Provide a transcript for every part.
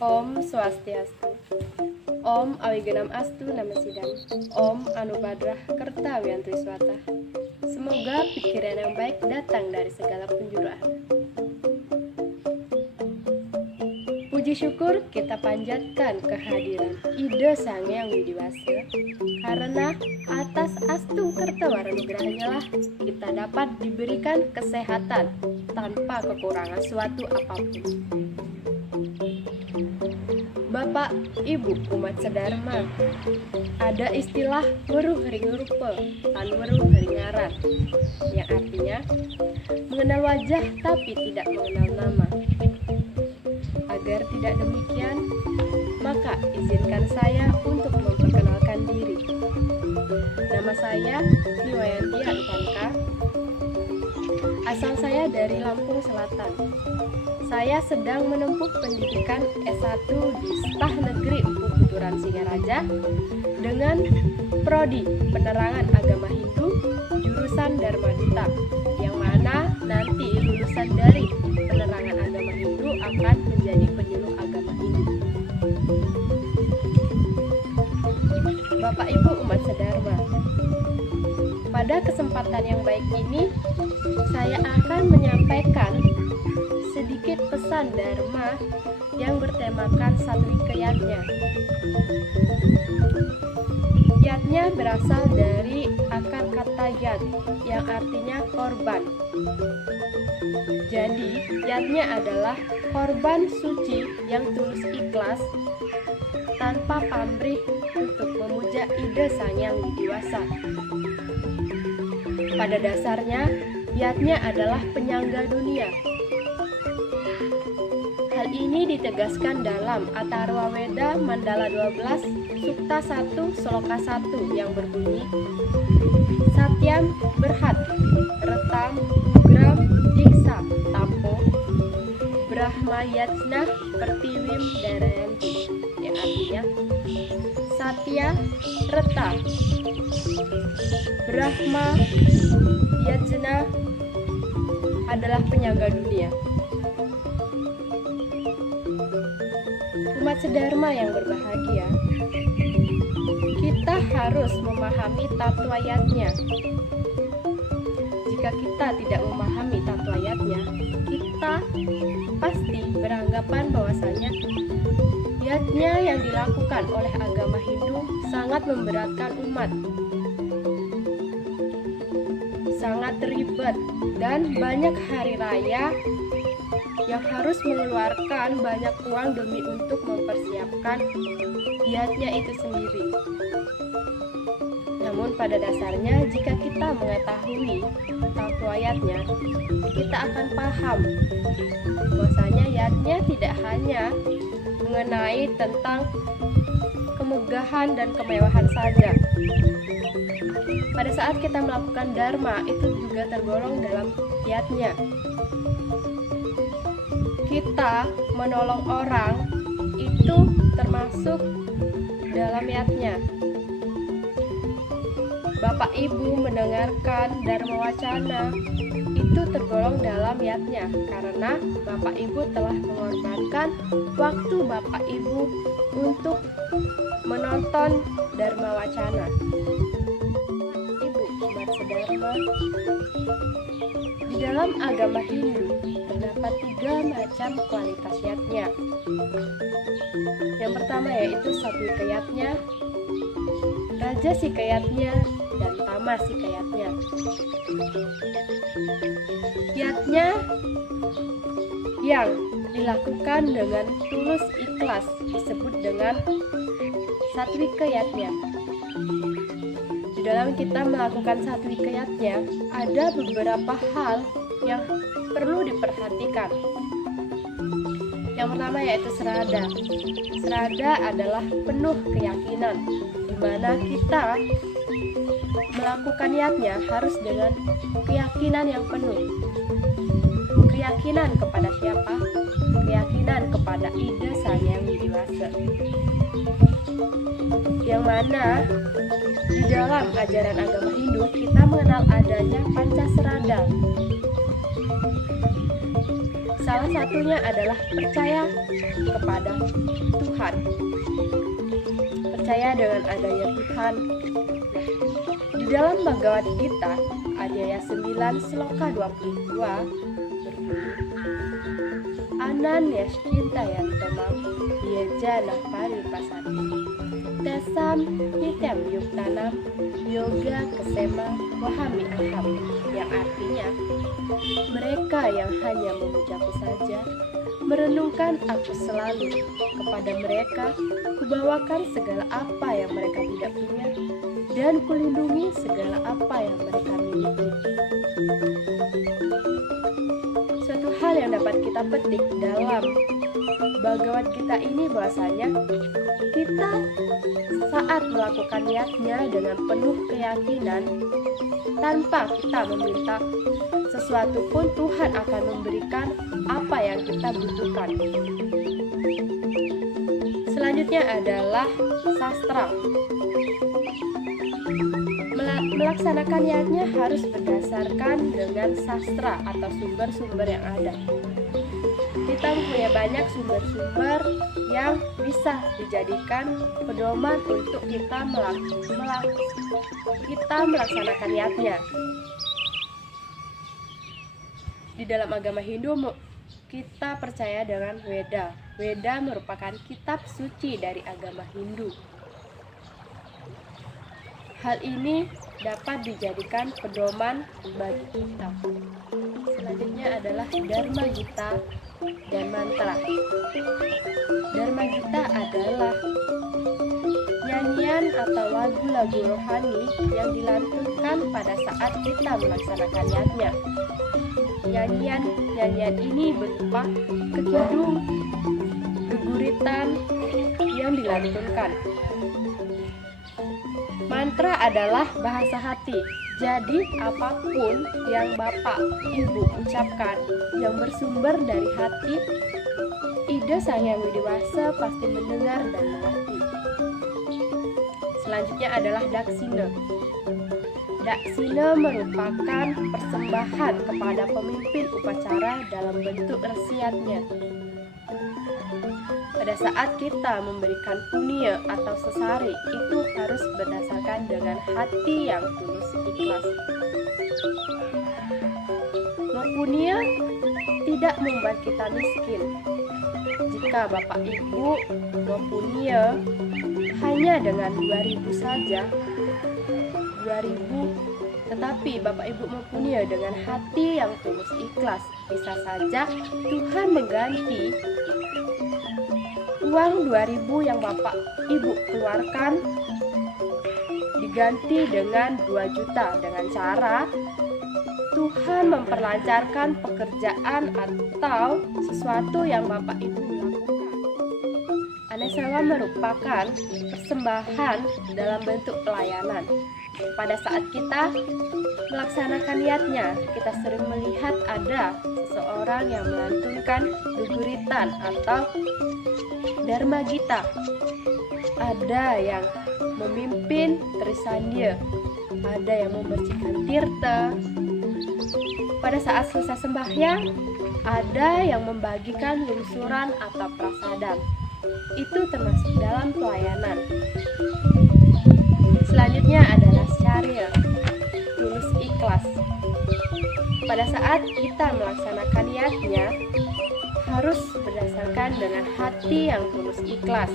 Om Swastiastu. Om Awigenam Astu Namasidam. Om Anubadrah Kerta Wiyantwiswata. Semoga pikiran yang baik datang dari segala penjuru arah. Puji syukur kita panjatkan kehadiran Ida Sang Hyang Widiwasa, karena atas astu kerta waranugrahanya lah kita dapat diberikan kesehatan tanpa kekurangan suatu apapun. Bapak, Ibu, umat sedharma, ada istilah weruh ring rupa, tan weruh ring ngaran, yang artinya mengenal wajah tapi tidak mengenal nama. Agar tidak demikian, maka izinkan saya untuk memperkenalkan diri. Nama saya Niwayanti Antanka. Asal saya dari Lampung Selatan. Saya sedang menempuh pendidikan S1 di Stah Negeri Empu Puturan Singaraja dengan prodi Penerangan Agama Hindu jurusan Dharma Duta, yang mana nanti lulusan dari Penerangan Agama Hindu akan menjadi penyuluh agama Hindu. Bapak Ibu umat sedharma, pada kesempatan yang baik ini saya akan menyampaikan sedikit pesan Dharma yang bertemakan Satwika Yatnya. Yatnya berasal dari akar kata yat yang artinya korban. Jadi, yatnya adalah korban suci yang tulus ikhlas tanpa pamrih untuk memuja Ida Sang Hyang Widiwasa. Pada dasarnya, yatnya adalah penyangga dunia. Hal ini ditegaskan dalam Atharwa Weda Mandala 12 Sukta 1 Sloka 1 yang berbunyi Satyam Berhat Retam Gram Diksa Tapo Brahma Yajna Pertiwim Darayanti, yang artinya Satya Reta Brahma Yajna adalah penyangga dunia. Umat sedharma yang berbahagia, kita harus memahami tatwa yatnya. Jika kita tidak memahami tatwa yatnya, kita pasti beranggapan bahwasanya yatnya yang dilakukan oleh agama Hindu sangat memberatkan umat, sangat ribet, dan banyak hari raya yang harus mengeluarkan banyak uang demi untuk mempersiapkan yatnya itu sendiri. Namun pada dasarnya jika kita mengetahui tatwa yatnya, kita akan paham bahwasanya yatnya tidak hanya mengenai tentang kemegahan dan kemewahan saja. Pada saat kita melakukan dharma, itu juga tergolong dalam yatnya. Kita menolong orang itu termasuk dalam yatnya. Bapak Ibu mendengarkan dharma wacana itu tergolong dalam yatnya, karena Bapak Ibu telah mengorbankan waktu Bapak Ibu untuk menonton dharma wacana. Ibu umat sedharma, di dalam agama Hindu terdapat 3 macam kualitas yatnya. Yang pertama yaitu Satwika Yatnya, Rajasika Yatnya, dan Tamasika Yatnya. Yatnya yang dilakukan dengan tulus ikhlas disebut dengan Satwika Yatnya. Di dalam kita melakukan Satwika Yatnya, ada beberapa hal yang perlu diperhatikan. Yang pertama yaitu serada. Serada adalah penuh keyakinan, di mana kita melakukan yatnya harus dengan keyakinan yang penuh. Keyakinan kepada siapa? Keyakinan kepada Ida Sang Hyang Widiwasa. Yang mana di dalam ajaran agama Hindu kita mengenal adanya Pancasrada. Salah satunya adalah percaya kepada Tuhan. Percaya dengan adanya Tuhan. Di dalam Bhagavad Gita, Adhyaya 9 Sloka 22 berbunyi, Ananyashcintayantamam yajana paripasati tesam hitam yuktanam yoga kesema wahami aham, yang artinya mereka yang hanya memujaku saja, merenungkan aku selalu, kepada mereka kubawakan segala apa yang mereka tidak punya, dan kulindungi segala apa yang mereka miliki. Suatu hal yang dapat kita petik dalam Bhagavad Gita ini bahwasanya kita saat melakukan niatnya dengan penuh keyakinan, tanpa kita meminta sesuatu pun Tuhan akan memberikan apa yang kita butuhkan. Selanjutnya adalah sastra. Melaksanakan niatnya harus berdasarkan dengan sastra atau sumber-sumber yang ada. Kita punya banyak sumber-sumber yang bisa dijadikan pedoman untuk kita melaksanakan niatnya. Di dalam agama Hindu kita percaya dengan Weda. Weda merupakan kitab suci dari agama Hindu. Hal ini dapat dijadikan pedoman bagi kita. Selanjutnya adalah Dharma Gita dan mantra. Dharma Gita adalah nyanyian atau lagu-lagu rohani yang dilantunkan pada saat kita melaksanakan niatnya. Nyanyian ini berupa kekidung, geguritan yang dilantunkan. Mantra adalah bahasa hati. Jadi apapun yang Bapak Ibu ucapkan yang bersumber dari hati, Ida Sang Hyang Widi-Wasa pasti mendengar dan mengerti. Selanjutnya adalah Daksina. Daksina merupakan persembahan kepada pemimpin upacara dalam bentuk resiatnya. Pada saat kita memberikan punya atau sesari, itu harus berdasarkan dengan hati yang tulus ikhlas. Punya tidak membuat kita miskin. Jika Bapak Ibu mempunyai hanya dengan 2.000 saja, 2.000, tetapi Bapak Ibu mempunyai dengan hati yang tulus ikhlas, bisa saja Tuhan mengganti uang 2.000 yang Bapak Ibu keluarkan diganti dengan 2 juta dengan cara Tuhan memperlancarkan pekerjaan atau sesuatu yang Bapak Ibu lakukan. Anesewa merupakan persembahan dalam bentuk pelayanan. Pada saat kita melaksanakan niatnya, kita sering melihat ada seseorang yang melantunkan geguritan atau Dharma Gita. Ada yang memimpin Trisandya, ada yang membersihkan tirta. Pada saat selesai sembahyang, ada yang membagikan lungsuran atau prasadam. Itu termasuk dalam pelayanan. Selanjutnya adalah syaril, tulus ikhlas. Pada saat kita melaksanakan niatnya, harus berdasarkan dengan hati yang tulus ikhlas.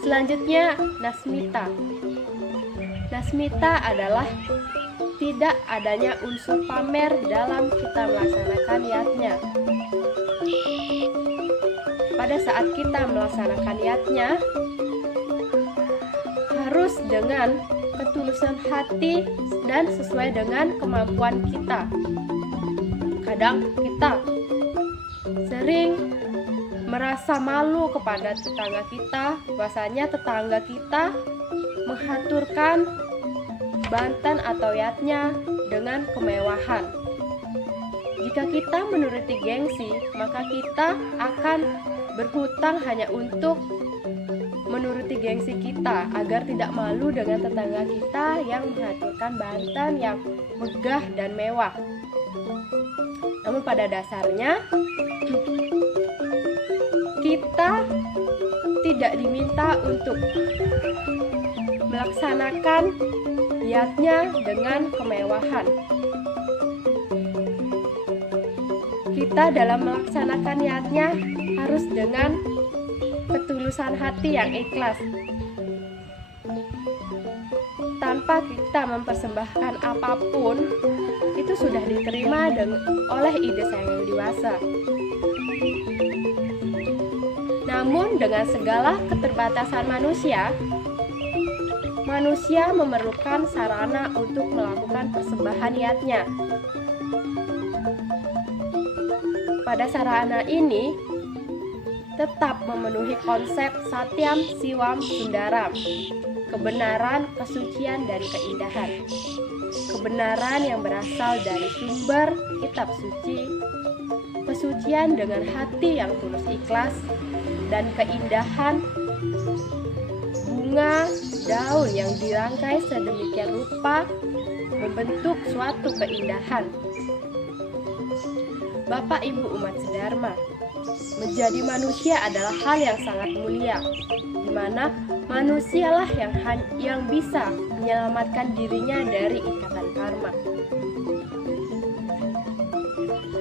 Selanjutnya, nasmita. Nasmita adalah tidak adanya unsur pamer dalam kita melaksanakan niatnya. Pada saat kita melaksanakan niatnya, harus dengan ketulusan hati dan sesuai dengan kemampuan kita. Kadang kita sering merasa malu kepada tetangga kita, bahwasanya tetangga kita menghaturkan banten atau yatnya dengan kemewahan. Jika kita menuruti gengsi, maka kita akan berhutang hanya untuk menuruti gengsi kita agar tidak malu dengan tetangga kita yang menghaturkan banten yang megah dan mewah. Namun Namun pada dasarnya kita tidak diminta untuk melaksanakan niatnya dengan kemewahan. Kita dalam melaksanakan niatnya harus dengan ketulusan hati yang ikhlas, tanpa kita mempersembahkan apapun. Itu sudah diterima oleh ide sang yang dewasa. Namun dengan segala keterbatasan manusia memerlukan sarana untuk melakukan persembahan niatnya. Pada sarana ini tetap memenuhi konsep Satyam Siwam Sundaram, kebenaran, kesucian, dan keindahan. Kebenaran yang berasal dari sumber kitab suci, kesucian dengan hati yang tulus ikhlas, dan keindahan bunga daun yang dirangkai sedemikian rupa membentuk suatu keindahan. Bapak Ibu umat sedharma, menjadi manusia adalah hal yang sangat mulia, di mana manusialah yang bisa menyelamatkan dirinya dari ikatan karma.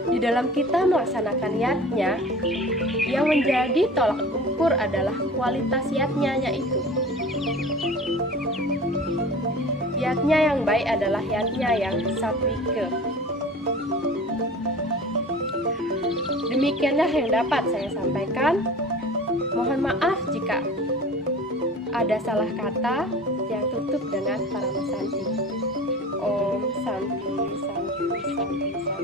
Di dalam kita melaksanakan niatnya, yang menjadi tolak ukur adalah kualitas niatnya, yaitu niatnya yang baik adalah niatnya yang satwika. Demikianlah yang dapat saya sampaikan. Mohon maaf jika ada salah kata. Yang tutup dengan Paramasanti. Om Santi Santi Santi Santi.